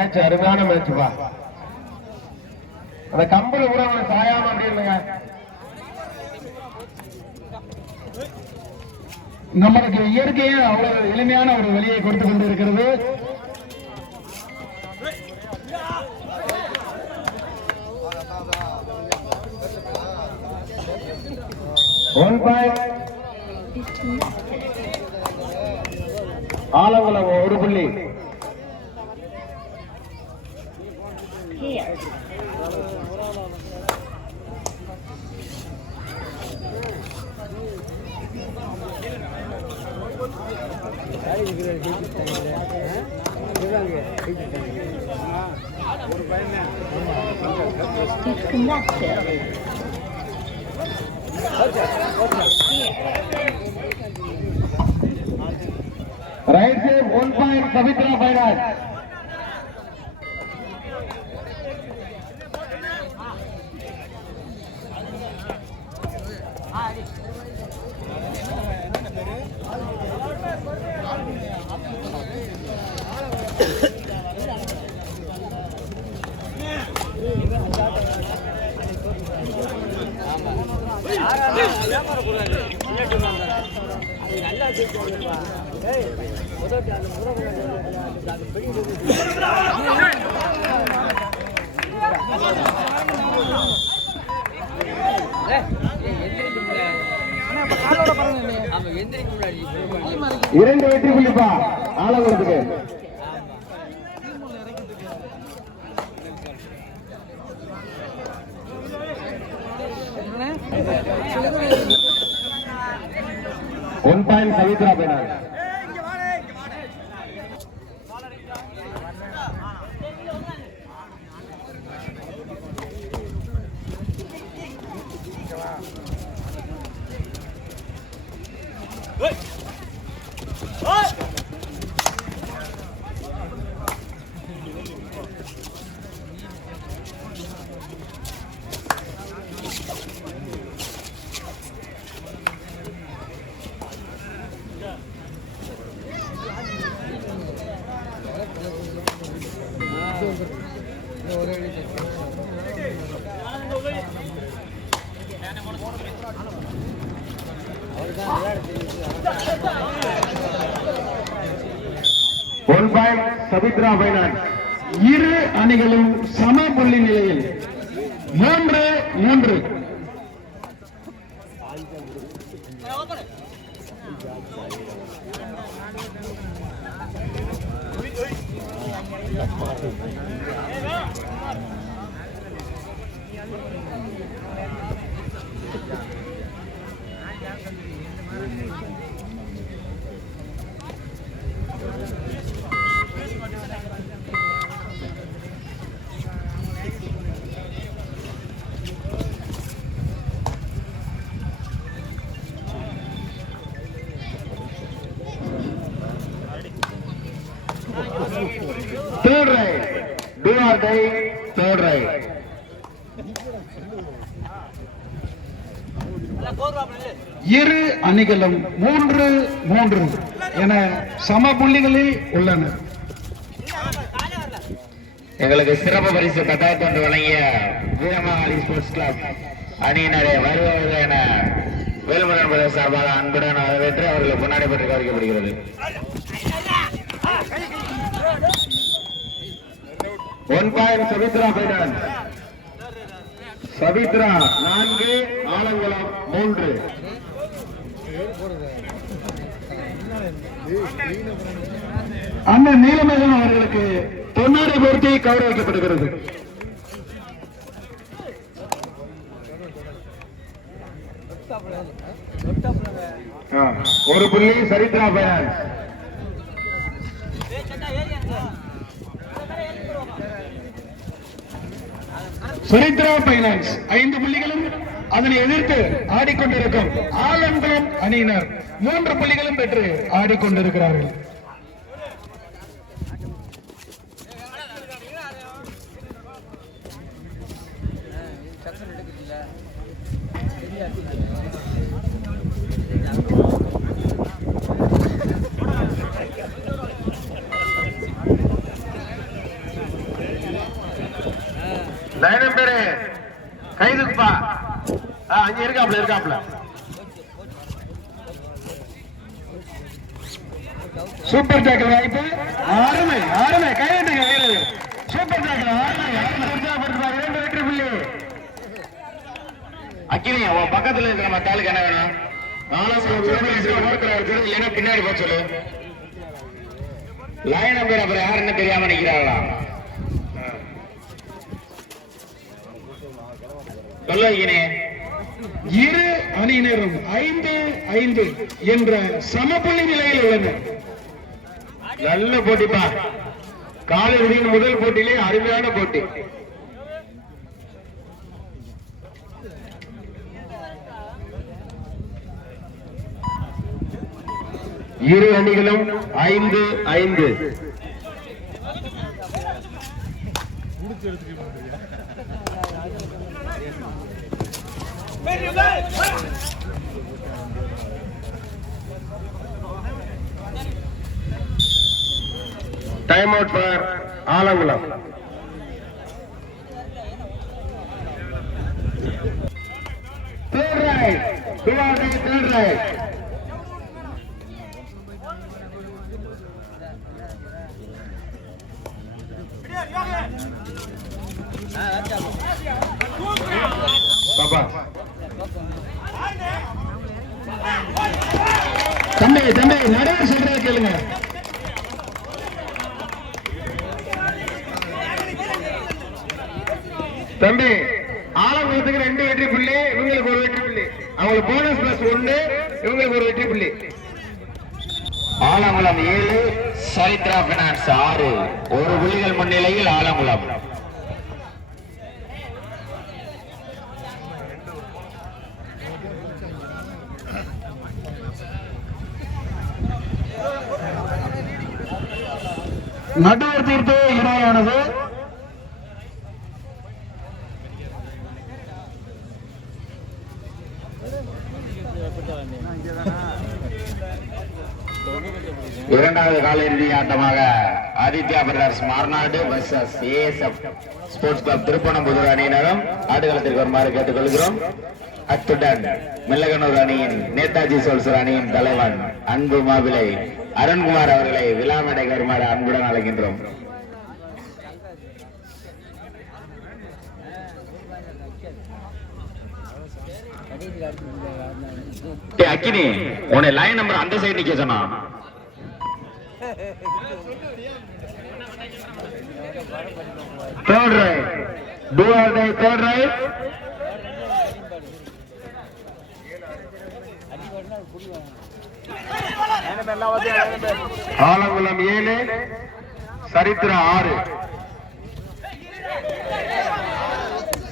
Match அருமையான மேட்ச்பா. அந்த கம்பளி கூட சாயாம அப்படிங்க நம்மளுக்கு இயற்கையே அவ்வளவு எளிமையான ஒரு வழியை கொடுத்து கொண்டு இருக்கிறது. ஆலங்குளம் ஒரு புள்ளி. Right side 1 point Savitra Finance. இரண்டு வெற்றி புள்ளிப்பா ஆலங்குளத்துக்கு. One point Savitra finance. One point Savitra finance. இரு அணிகளும் சம புள்ளி நிலையில் 3-3. Third right, do or die, third right. இரு அணிகளும் 3-3 என சம புள்ளிகளில் உள்ளன. எங்களுக்கு சிறப்பு பரிசு கட்டாயத்தொன்று வழங்கிய வீரமாளி ஸ்போர்ட்ஸ் கிளப் அணியினரை வருவது என வேல்முருகன் பிரதேச சார்பாக அன்புடன் வரவேற்று அவர்களுக்கு முன்னாடி பெற்று கவனிக்கப்படுகிறது. One point Savitra finance. Savitra 4, Alangulam 3. அண்ணன் நீலமேகன் அவர்களுக்கு பொன்னாடை போர்த்தி கௌரவிக்கப்படுகிறது. ஒரு புள்ளி சரித்ரா பைனான்ஸ். சரித்ரா பைனான்ஸ் 5 புள்ளிகளும் அதனை எதிர்த்து ஆடிக்கொண்டிருக்கும் ஆலங்குளம் அணியினர் 3 புள்ளிகளும் பெற்று ஆடிக்கொண்டிருக்கிறார்கள். லைனம் பேரு கைதுப்பா. அங்க இருக்காப்ல. சூப்பர் டேக்கல் வாய்ப்பு. ஆறுமை கைதுங்க வீரர்கள். Super tackle உற்சாகப்படுத்துவாங்க. 2 வெற்றி புள்ளி. அக்கினி அவன் பக்கத்துல இருக்கிற மத்தாளுக்கு என்ன வேணும்? பின்னாடி போக சொல்லு. லைன் நம்பர் அப்புறம் யாருன்னு தெரியாம நிக்கிறாங்களா? சொல்லுங்க. இரு அணியினரும் 5-5 என்ற சமப்புள்ளி நிலையில் உள்ளனர். நல்ல போட்டிப்பா. காலிறுதியின் முதல் போட்டியிலே அருமையான போட்டி. இரு அணிகளும் 5-5. Time out for Alangulam. third right. தம்பி நடுவர் சொல்றத கேளுங்க. தம்பி ஆலங்குளத்துக்கு 2 வெற்றி புள்ளி, இவங்களுக்கு 1 வெற்றி புள்ளி. அவங்களுக்கு போனஸ் பிளஸ் 1, இவங்களுக்கு 1 வெற்றி புள்ளி. ஆலங்குளம் 7, சரித்ரா பைனான்ஸ் 6. 1 புள்ளிகள் முன்னிலையில் ஆலங்குளம். நடுவர் தீர்ப்பு இணையானது. இரண்டாவது காலிறுதி ஆட்டமாக Aditya brothers Marnadu versus ASF sports club Thiruppanamputhur அணியினரும் ஆடுகளத்திற்கு வருமாறு கேட்டுக்கொள்கிறோம். அத்துடன் மில்லகனூர் அணியின் நேதாஜி சோல்சர் அணியின் தலைவன் அன்பு மாவிளை அருண்குமார் அவர்களை விழாமடைக்கு வருமாறு அன்புடன் அழைக்கின்றோம். அக்கினி உன்னை லைன் நம்பர் அந்த சைடு நிக்க சொன்னா. Third right. Do or die, third right. Alangulam 7, சரித்திரா 6.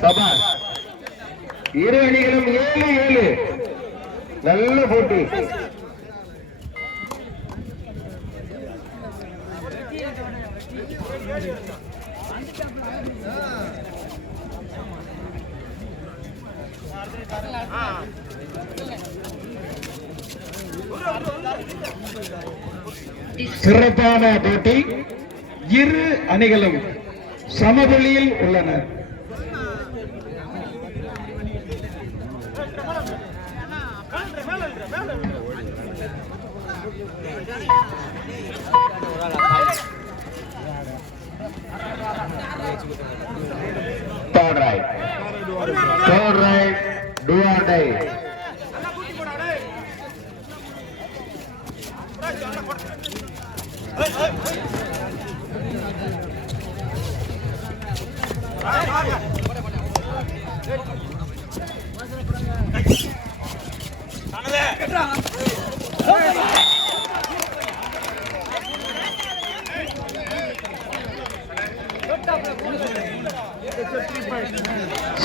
சபாஷ். இரு அணிகளும் 7-7. நல்ல போட்டி. சிறப்பான போட்டி. இரு அணிகளும் சமவெளியில் உள்ளனர். Third right. Do or die.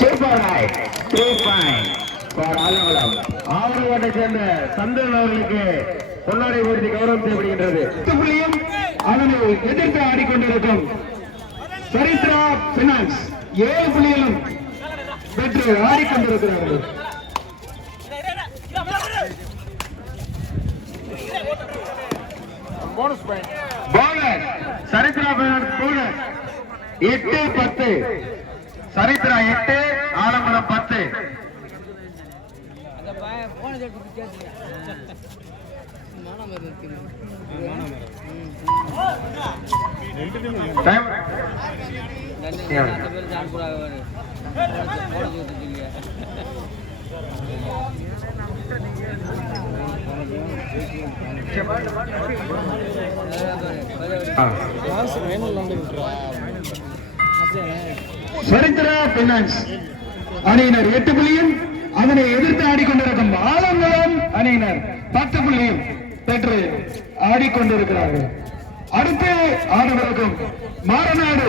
Super right. 3 points for Alangulam. ஆவரவாட்டை சேர்ந்த சந்திரன் அவர்களுக்கு பொன்னாடை ஊர்தி கௌரவம் செய்யப்படுகின்றது. புள்ளியும் அதனை எதிர்த்து ஆடிக்கொண்டிருக்கும் சரித்ரா பைனான்ஸ் 7 புள்ளிகளும் பெற்று ஆடிக்கொண்டிருக்கிறார்கள். Bonus சரித்ரா finance bonus 8-10. சரித்திரா 8 Alangulam 10. சரித்திரா finance அணியினர் 8 புள்ளியும் அதனை எதிர்த்து ஆடிக்கொண்டிருக்கும் ஆலங்குளம் அணியினர் 10 புள்ளியும் பெற்று ஆடிக்கொண்டிருக்கிறார்கள். அடுத்து ஆடவருக்கும் மாரநாடு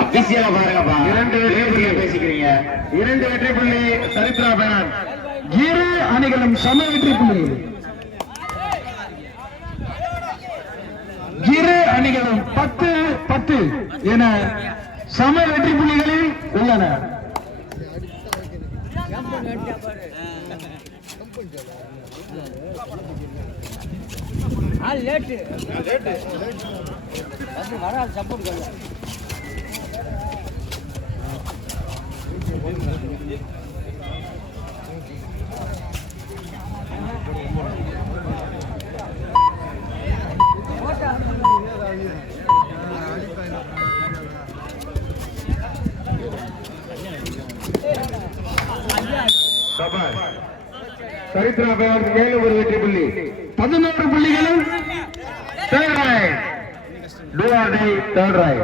அபிஷியலா பாருங்கப்பா. 2 பேசிக்கிறீங்க. 2 வெற்றி புள்ளி சரித்திரா பைனான்ஸ். இரு அணிகளும் சம வெற்றி புள்ளி. இரு அணிகளும் 10-10 என சம வெற்றி புள்ளிகளில் உள்ளன. சரித்திரா பைனான்ஸ் 7 ஒரு வெற்றி புள்ளி. 11 புள்ளிகளும் third right. Two R tie third right.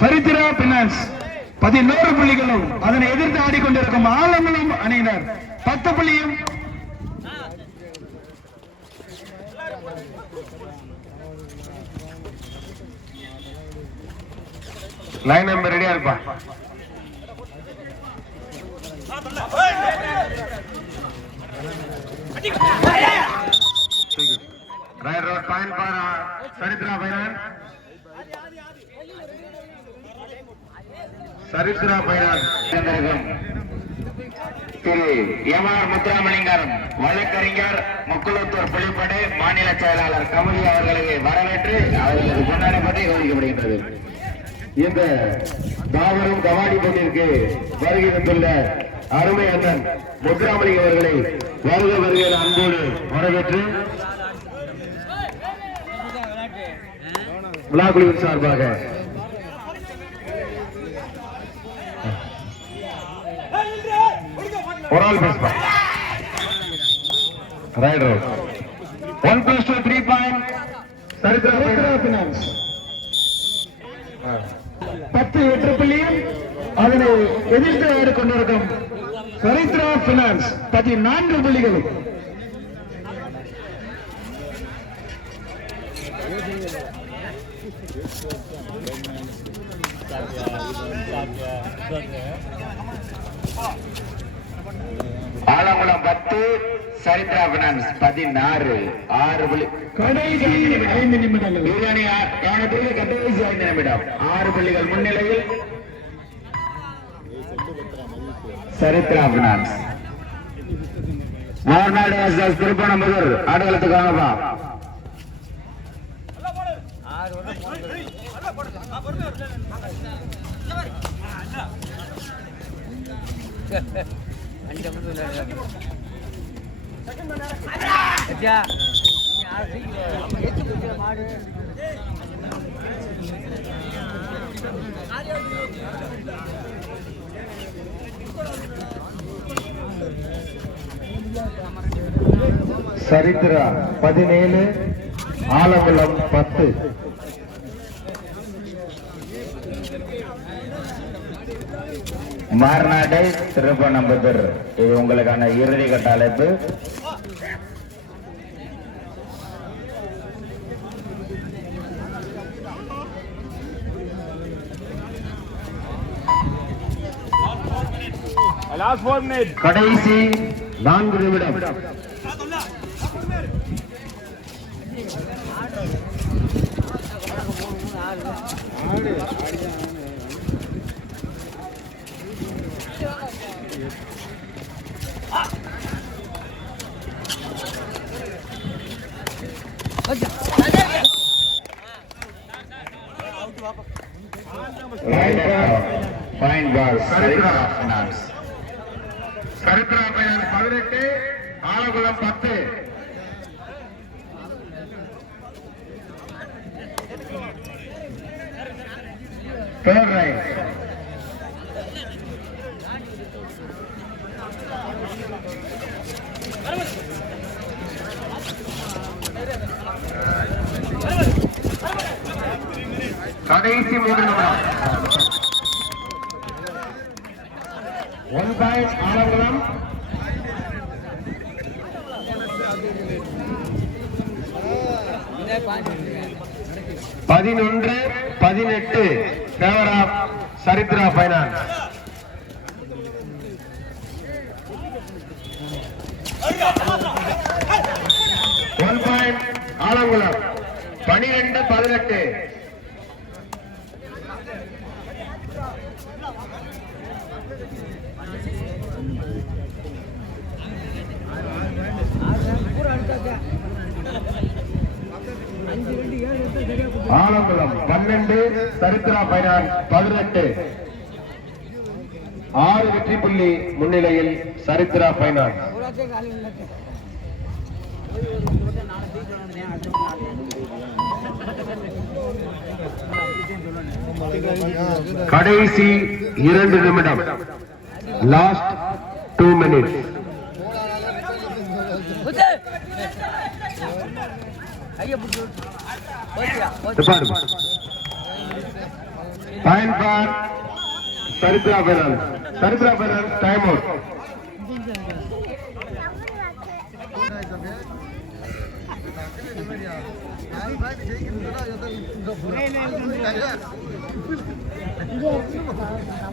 Charithra finance 11 புள்ளிகளும் அதனை எதிர்த்து ஆடிக்கொண்டிருக்கும் ஆலங்குளம் அணியினர் 10 புள்ளியும் லைன் நம்பர் ரெடியா இருப்பா. ரைட் ரோட் பாயிண்ட் பாரா சரித்திரா பைனான்ஸ். சரித்திரா பைனான்ஸ் திரு எம்.ஆர். முத்துராமலிங்கர் வழக்கறிஞர் முக்குளத்தூர் புலிப்படை மாநில செயலாளர் கமலி அவர்களை வரவேற்று அவர்களது கொண்டாடப்பட்டு கவனிக்கப்படுகின்றது. இந்த தாவரம் கவாடி போட்டிற்கு வருகை வந்துள்ள அருமை அண்ணன் முத்துராமலிங்க அவர்களை வருக வருகிற அன்போடு வரவேற்று விழாக்குழுவின் சார்பாக ஒரு ஆள் பேசுவா. Rider 1+2 3 point. சரித்திரா பைனான்ஸ் 10 வெற்றி புள்ளியும் அதனை எதிர்த்து ஆடிக்கொண்டிருக்கும் சரித்திரா பைனான்ஸ் 14 புள்ளிகளும். ஆலங்குளம் 10 சரித்திரா பைனான்ஸ் 16 6 புள்ளி. கடைசி 5 நிமிடங்கள். பிரியாணி கவனத்திற்கு கடைசி 5 நிமிடம். 6 புள்ளிகள் முன்னிலையில் சரித்திரா பைனான்ஸ். மார்நாடு எஸ் திருப்பணம்புதூர் ஆடுகளத்துக்கு வாங்கப்பா. சரித்திரா 17 ஆலங்குளம் 10. மார்நாடு திருப்பணம்புதூர் இது உங்களுக்கான இறுதி கட்ட அழைப்பு. கடைசி 4 நிமிடம். Fine ball. Saritra Finance. சரித்திரா பையன் 18, ஆலங்குளம் 10. Third right. கடைசி 3 நிமிடம். 1 point ஆலங்குளம். பதினொன்று 18 favour of Charitra finance. One point Alangulam 12-18. Alangulam 12, Charitra finance 18. 6 வெற்றி புள்ளி முன்னிலையில் சரித்ரா ஃபைனான்ஸ். கடைசி 2 நிமிடம். Last 2 minutes. Time for Saritra Finance. Saritra Finance time out.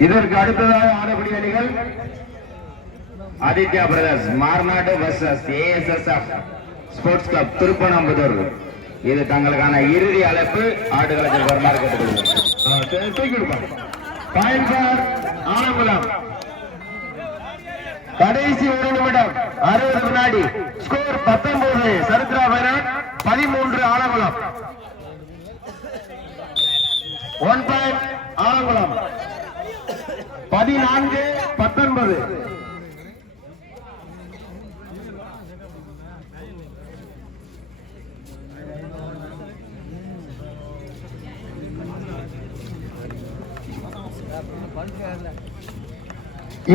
இதற்கு அடுத்ததாக ஆடக்கூடிய அணிகள் Aditya brothers Marnadu versus ASSF sports club Thiruppanamputhur. இது தங்களுக்கான இறுதி அழைப்பு. ஆடுகளத்தில் வருமாறு கேட்டுக்கொள்கிறோம். Time for Alangulam. கடைசி 1 நிமிடம் 60 வினாடி. Score 19 சரித்ரா finance, 13 Alangulam. 1 point Alangulam 14-19.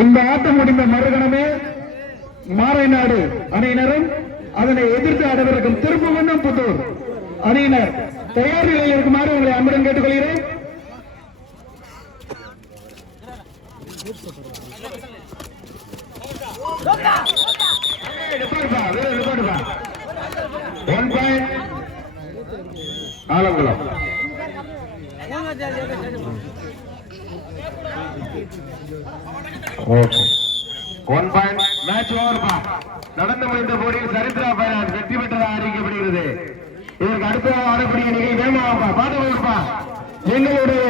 இந்த ஆட்டம் முடிந்த மறுகணமே மாரைநாடு அணியினரும் அதனை எதிர்த்து ஆடவிருக்கும் திருப்புவனம்புதூர் அணியினர் தயார் நிலையில் இருக்குமாறு உங்களை அன்புடன் கேட்டுக்கொள்கிறேன். One point Alangulam. One point match ஓவர்பா. நடந்து முடிந்த போட்டியில் சரித்ரா ஃபைனான்ஸ் வெற்றி பெற்றதாக அறிவிக்கப்படுகிறது. இதற்கு அடுத்த ஆடக்கூடிய நிகழ்ச்சி வேகமாக பாட்டு எங்களுடைய